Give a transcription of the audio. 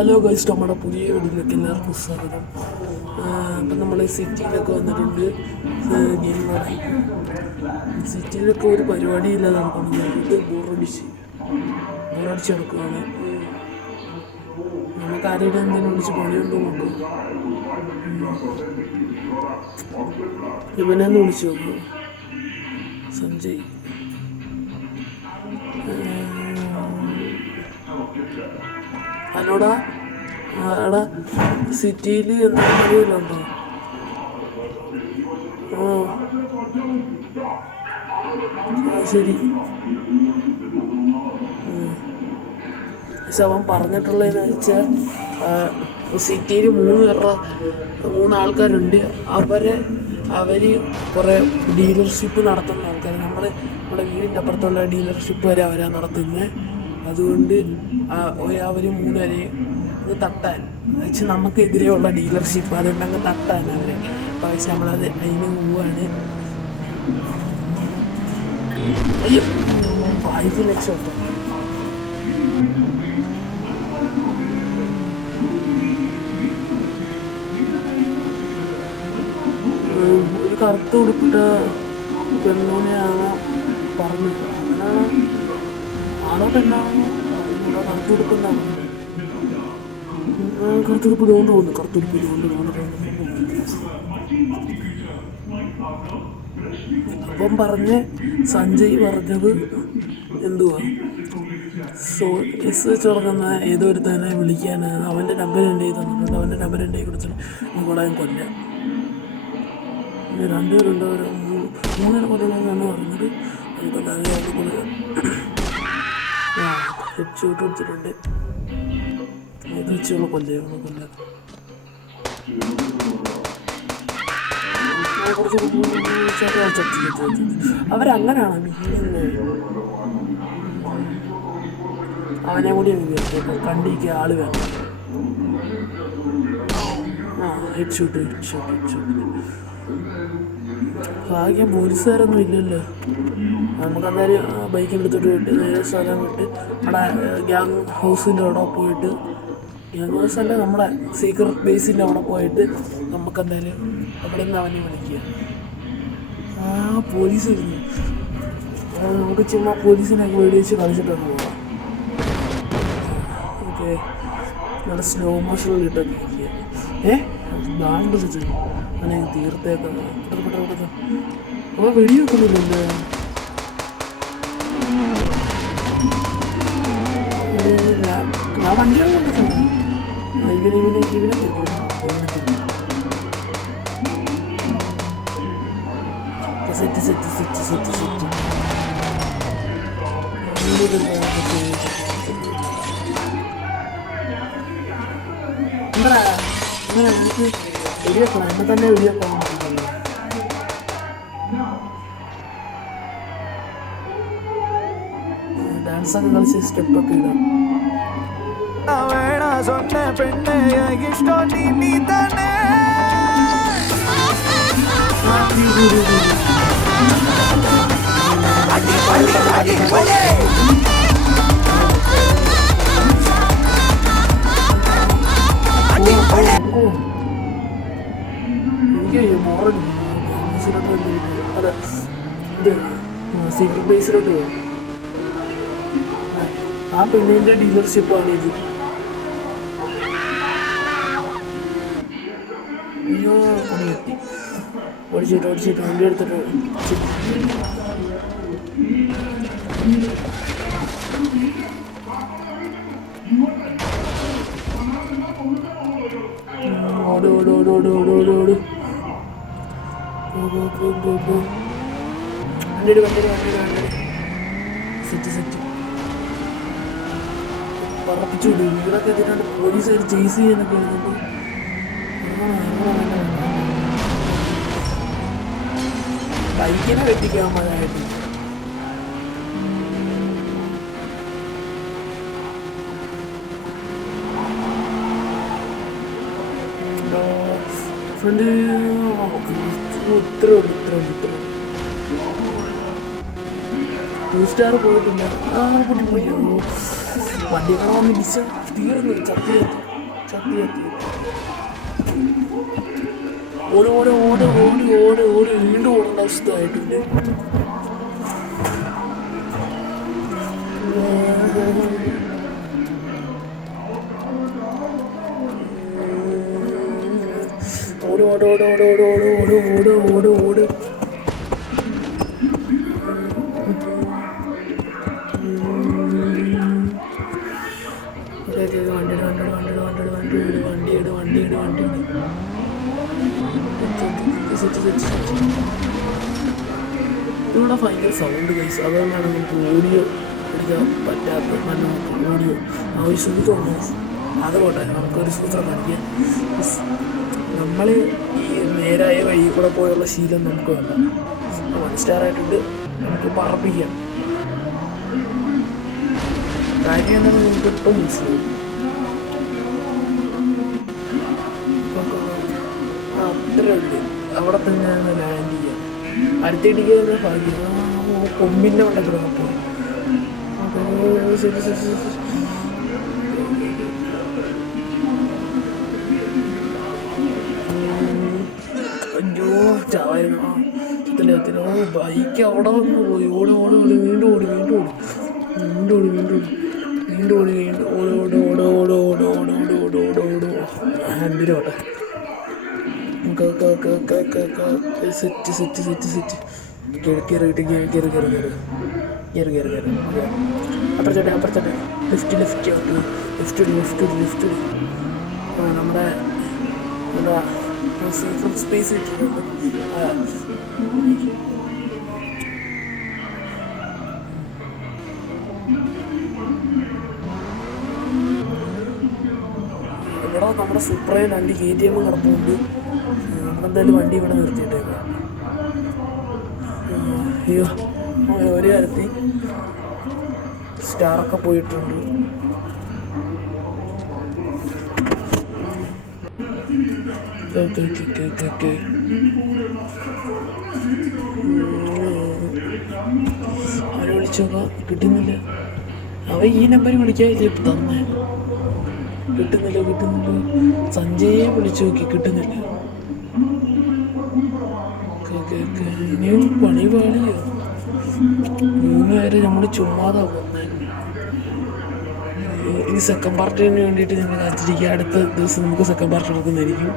Hello guys, നമ്മുടെ പുതിയ വീഡിയോയിലേക്ക് എല്ലാവർക്കും സ്വാഗതം. അപ്പം നമ്മൾ സിറ്റിയിലൊക്കെ വന്നിട്ടുണ്ട്. ഗെയിമായി സിറ്റിയിലൊക്കെ ഒരു പരിപാടിയില്ലാതെ നടക്കുന്നത് ബോറടിച്ച് നടക്കുകയാണ്. നമുക്ക് ആരെയും എന്തെങ്കിലും വിളിച്ച് പണിയുണ്ടോ നോക്കും. ഇവനെ ഒന്ന് വിളിച്ച് നോക്കും. സഞ്ജയ് ഹലോടാ, എടാ സിറ്റിയിൽ എന്തെങ്കിലും ഉണ്ടോ? ശരി. പക്ഷെ അവൻ പറഞ്ഞിട്ടുള്ളതെന്ന് വെച്ചാൽ സിറ്റിയിൽ മൂന്ന് ആൾക്കാരുണ്ട്. അവർ കുറേ ഡീലർഷിപ്പ് നടത്തുന്ന ആൾക്കാർ. നമ്മുടെ വീടിൻ്റെ അപ്പുറത്തുള്ള ഡീലർഷിപ്പ് വരെ അവരാണ് നടത്തുന്നത്. അതുകൊണ്ട് അവർ മൂന്നുപേരെയും തട്ടാൻ വെച്ച് നമുക്കെതിരെയുള്ള ഡീലർഷിപ്പ് അതുകൊണ്ടങ്ങ് തട്ടാൻ അവരെ. പക്ഷെ നമ്മളത് അതിന് പോവാണ്. 5 ലക്ഷം ഒരു കറുത്ത് ഉടുപ്പിട്ട പെണ്ണിനെയാണ് പറഞ്ഞത്. ആണോ പെണ്ണാണോ കറുത്തുടുപ്പെന്നാണ്. കറുത്തുടുപ്പ് ഇതുകൊണ്ട് തോന്നുന്നു. കറുത്തുടുപ്പ് ഇതുകൊണ്ട് അപ്പം സഞ്ജയ് പറഞ്ഞത് എന്തുവാ, എസ് വെച്ച് തുടങ്ങുന്ന ഏതൊരു തന്നെ വിളിക്കാനാണ്. അവൻ്റെ നമ്പർ എൻ്റെ കയ്യിൽ തന്നിട്ടുണ്ട്. അവൻ്റെ നമ്പർ എൻ്റെ കയ്യിൽ കൊടുത്തിട്ട് കൂടെ കൊല്ലാം. 2 പേരുണ്ടോ 3 കൊല്ലണമെന്നാണ് പറഞ്ഞത്. നമുക്കത് കൊടുക്കാം. ഹെഡ്ഷോട്ട് കൊടുത്തിട്ടുണ്ട്. ഇത് വെച്ചുള്ള കൊല്ല അവരങ്ങനെയാണ് മീനിങ്. അവനെ കൂടി കണ്ടിരിക്കുക ആള് വേണം. ഹെഡ്ഷോട്ട് ഭാഗ്യം പോലീസുകാരൊന്നും ഇല്ലല്ലോ. നമുക്കെന്തായാലും ബൈക്കിനെടുത്തിട്ട് പോയിട്ട് നേരെ സ്ഥലം വിട്ട് നമ്മുടെ ഗ്യാങ് ഹൗസിൻ്റെ അവിടെ പോയിട്ട്, ഗ്യാങ് ഹൗസ് അല്ല, നമ്മുടെ സീക്രട്ട് ബേസിൻ്റെ അവിടെ പോയിട്ട് നമുക്കെന്തായാലും അവിടെ നിന്ന് അവനെ വിളിക്കുക. പോലീസ് വരുന്നു. നമുക്ക് ചുമ്മാ പോലീസിനൊക്കെ വെടിവെച്ച് കളിച്ചിട്ടൊക്കെ പോകാം. ഓക്കെ, നല്ല സ്ലോ മോഷനിൽ ഇട്ടൊക്കെ ഇരിക്കുക. ബാണ്ട് വെച്ച് അങ്ങനെ തീർത്തേക്കാം. അപ്പോൾ വെടി വെക്കുന്നില്ലല്ലേ? ഞാൻ വണ്ടിയാണ് കൊണ്ടിട്ടുണ്ട്. ഇവനെ സെറ്റ് എന്താ അങ്ങനെ എനിക്ക് വെടിവെക്കണം. എന്നെ തന്നെ വെടിവെക്കണം. ഡാൻസൊക്കെ കളിച്ച് സ്റ്റെപ്പൊക്കെ ഇടാം. എനിക്ക് ബോറടി. അതെ, ഇത് സീക്രട്ട് ബേസിലോട്ട് പോകും. ആ പെണ്ണിൻ്റെ ഡീലർഷിപ്പാണ് ഇത്. അയ്യോ, പണി കിട്ടി. ഓടിച്ചിട്ട് വണ്ടി എടുത്തിട്ട് ഓട്. വണ്ടി സെറ്റ് പറപ്പിച്ചു വിടും. വീടൊക്കെ എത്തിയിട്ടുണ്ട്. പോലീസ് ചേസ് ചെയ്യാനൊക്കെ വരുന്നുണ്ട്. ബൈക്കിനെ വെട്ടിക്കാൻ മഴയായിട്ട്. ഫ്രണ്ട് ഇത്ര 2 സ്റ്റാർ പോയിട്ടില്ല. പൊട്ടിപ്പോയി. വണ്ടി കാണാൻ മിസ് തീർന്നു ചത്തി. ചത്തി ചത്തി. ഓട് ഓട് ഓട് ഓടി ഓട് ഓടി വീണ്ടും ഓടേണ്ട അവസ്ഥ ആയിട്ടുണ്ട്. ഓട് ഓട് ഓട് ഓട് ഓട് ഓട് ഓട് ഓട് ഓട് ഓട്. വണ്ടി ഇവിടെ ഭയങ്കര സൗണ്ട് കൈസ്, അതുകൊണ്ടാണ് നമുക്ക് ഓഡിയോ എടുക്കാൻ പറ്റാത്ത. നല്ല ഓഡിയോ ആവശ്യമില്ല. അത് പോട്ടെ, നമുക്കൊരു സൂത്രം പഠിക്കാം. നമ്മൾ ഈ നേരായ വഴി കൂടെ പോയുള്ള ശീലം നമുക്ക് വേണ്ട. 1 സ്റ്റാർ ആയിട്ടുണ്ട്, നമുക്ക് പറപ്പിക്കാം. കാര്യം എന്താണെന്ന് നമുക്ക് ഇപ്പം മനസ്സിലാവും. അത്രേ ഉള്ളൂ, അവിടെ തന്നെയാണ് ലാൻഡ് ചെയ്യുക. അടുത്തിടിക്കുക ഭാഗ്യം. കൊമ്പിൻ്റെ ഉണ്ടെങ്കിൽ നമുക്ക് ശരി ശരി ശരി. അയ്യോ ചാവായിരുന്നു. എത്തില്ല. ബൈക്ക് അവിടെ വന്ന് പോയി. ഓടി ഓടി ഓടി വീണ്ടും ഓടി വീണ്ടും ഓടി വീണ്ടും ഓടി വീണ്ടും ഓടി വീണ്ടും ഓടി വീണ്ടും ഓടി ഓടി ഓടി ഓടി ഓടി ഓടി ഓടി ഓടി ഓടി ഓടി ഹാൻഡിലോട്ടെ. Set set set set. കയറി അപ്പുറത്തോട്ടെ ലിഫ്റ്റ്. നമ്മുടെ എന്താ സീക്രട്ട് സ്പേസ് കിട്ടിയിട്ടുണ്ട്. ഇവിടെ നമ്മുടെ സൂപ്പറായി വണ്ടി KTM കിടപ്പുണ്ട്. നമുക്കെന്തായാലും വണ്ടി ഇവിടെ നിർത്തിയിട്ടേക്കാം. അയ്യോ, ഒരു കാര്യത്തിൽ സ്റ്റാറൊക്കെ പോയിട്ടുണ്ട്. അവരെ വിളിച്ചു നോക്കാം, കിട്ടുന്നില്ല. അവ ഈ നമ്പർ വിളിക്കാതില്ല ഇപ്പം തന്നെ. കിട്ടുന്നില്ല. സഞ്ജയെ വിളിച്ചു നോക്കി, കിട്ടുന്നില്ല. ഇനിയും പണി പാടിയോ? 3 പേരെ നമ്മൾ ചുമ്മാതാ പോകുന്നത്. ഈ സെക്കൻഡ് പാർട്ടിന് വേണ്ടിയിട്ട് ഞങ്ങൾ കാത്തിരിക്കുക. അടുത്ത ദിവസം നമുക്ക് സെക്കൻഡ് പാർട്ടി നടക്കുന്നതായിരിക്കും.